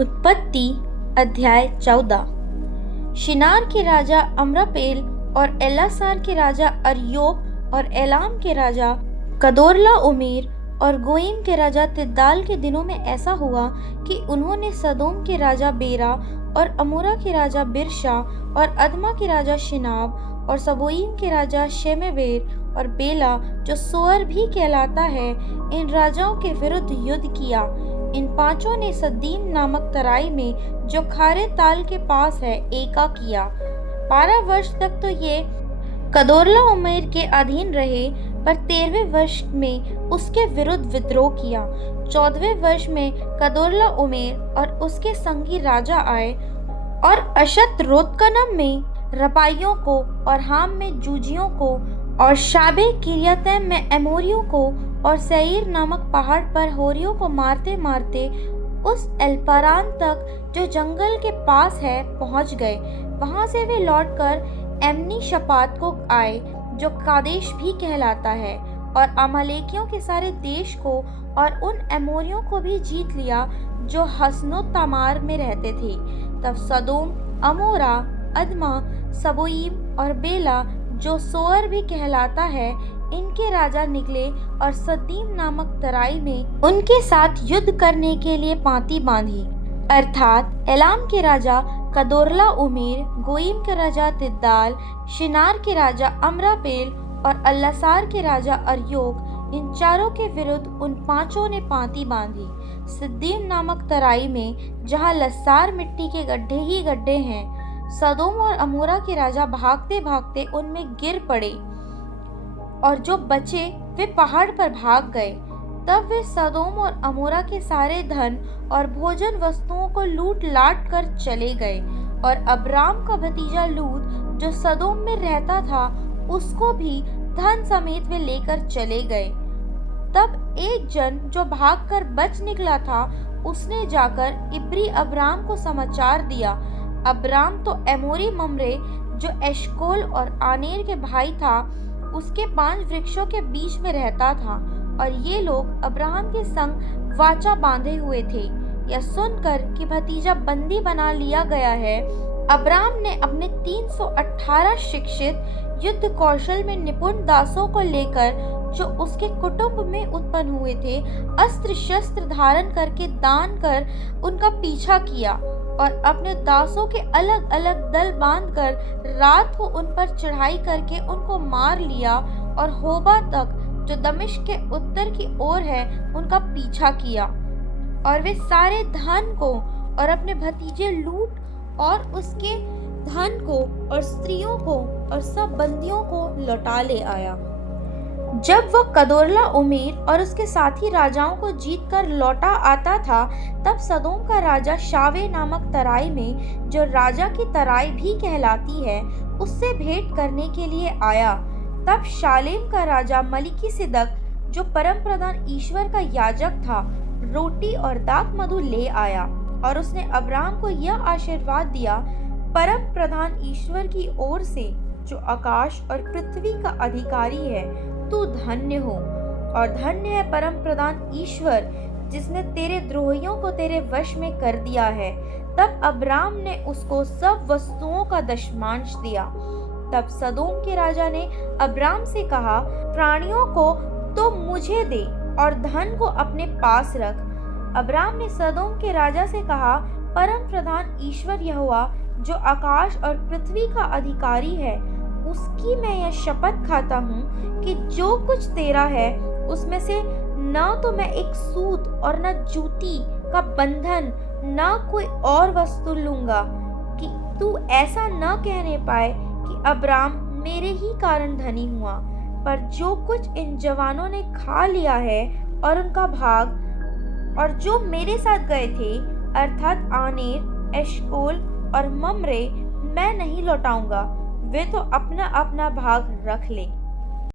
उत्पत्ति अध्याय 14। शिनार के राजा अम्रापेल और एल्लासार के राजा अर्योक और एलाम के राजा कदोर्लाओमेर और गोइम के राजा तिद्दाल के दिनों में ऐसा हुआ कि उन्होंने सदोम के राजा बेरा और अमोरा के राजा बिरशा और अदमा के राजा शिनाब और सबोईम के राजा शेमेबेर और बेला जो सोअर भी कहलाता है, इन राजाओं के विरुद्ध युद्ध किया। इन पांचों ने सद्दीम नामक तराई में जो खारे ताल के पास है एका किया। 12 वर्ष तक तो ये कदोर्लाओमेर के अधीन रहे, पर 13वें वर्ष में उसके विरुद्ध विद्रोह किया। 14वें वर्ष में कदोर्लाओमेर और उसके संगी राजा आए और अशतरोत्कनम में रपाइयों को और हाम में जूजियों को और शाबे किरियतैम में एमोरियों को और सेईर नामक पहाड़ पर होरियों को मारते मारते उस एल्पारान तक जो जंगल के पास है पहुंच गए। वहां से वे लौटकर एमनी शपात को आए जो कादेश भी कहलाता है, और अमालेकियों के सारे देश को और उन एमोरियों को भी जीत लिया जो हसनो तमार में रहते थे। तब सदोम, अमोरा, अदमा, सबोईम और बेला जो सोअर भी कहलाता है, इनके राजा निकले और सद्दीम नामक तराई में उनके साथ युद्ध करने के लिए पांति बांधी, अर्थात एलाम के राजा कदोर्लाओमेर, गोइम के राजा तिद्दाल, शिनार के राजा अम्रापेल और अल्लासार के राजा अर्योक, इन चारों के विरुद्ध उन पांचों ने पांति बांधी। सिद्दीम नामक तराई में जहाँ लस्सार मिट्टी के गड्ढे ही गड्ढे हैं, सदोम और अमोरा के राजा भागते भागते उनमें गिर पड़े, और जो बचे वे पहाड़ पर भाग गए। तब वे सदोम और अमोरा के सारे धन और भोजन वस्तुओं को लूट लाट कर चले गए, और अब्राम का भतीजा लूत जो सदोम में रहता था, उसको भी धन समेत वे लेकर चले गए। तब एक जन जो भागकर बच निकला था, उसने जाकर इब्री अब्राम को समाचार दिया। अब्राम तो एमोरी मम्रे जो एशकोल और आनेर के भाई था, उसके 5 वृक्षों के बीच में रहता था, और ये लोग अब्राहम के संग वाचा बांधे हुए थे। यह सुनकर कि भतीजा बंदी बना लिया गया है, अब्राम ने अपने 318 शिक्षित युद्ध कौशल में निपुण दासों को लेकर, जो उसके कुटुंब में उत्पन्न हुए थे, अस्त्र शस्त्र धारण करके दान कर उनका पीछा किया, और अपने दासों के अलग अलग दल बांधकर रात को उन पर चढ़ाई करके उनको मार लिया, और होबा तक जो दमिश्क के उत्तर की ओर है उनका पीछा किया। और वे सारे धन को और अपने भतीजे लूट और उसके धन को और स्त्रियों को और सब बंदियों को लौटा ले आया। जब वह कदोर्लाओमेर और उसके साथी राजाओं को जीत कर लौटा आता था, तब सदोम का राजा शावे नामक तराई में, जो राजा की तराई भी कहलाती है, उससे भेंट करने के लिए आया। तब शालेम का राजा मलिकिसिदक, जो परम प्रधान ईश्वर का याजक था, रोटी और दाख मधु ले आया, और उसने अब्राहम को यह आशीर्वाद दिया, परम प्रधान ईश्वर की ओर से, जो आकाश और पृथ्वी का अधिकारी है, तू धन्य हो, और धन्य है परम प्रधान ईश्वर, जिसने तेरे द्रोहियों को तेरे वश में कर दिया है। तब अब्राम ने उसको सब वस्तुओं का दशमांश दिया। तब सदोम के राजा ने अब्राम से कहा, प्राणियों को तो मुझे दे और धन को अपने पास रख। अब्राम ने सदोम के राजा से कहा, परम प्रधान ईश्वर यहोवा, जो आकाश और पृथ्वी का अधिकारी है, उसकी मैं यह शपथ खाता हूँ कि जो कुछ तेरा है उसमें से न तो मैं एक सूत और न जूती का बंधन न कोई और वस्तु लूंगा, कि तू ऐसा न कहने पाए कि अब्राम मेरे ही कारण धनी हुआ। पर जो कुछ इन जवानों ने खा लिया है और उनका भाग, और जो मेरे साथ गए थे, अर्थात आनेर, एशकोल और मम्रे, मैं नहीं लौटाऊंगा। वे तो अपना अपना भाग रख ले।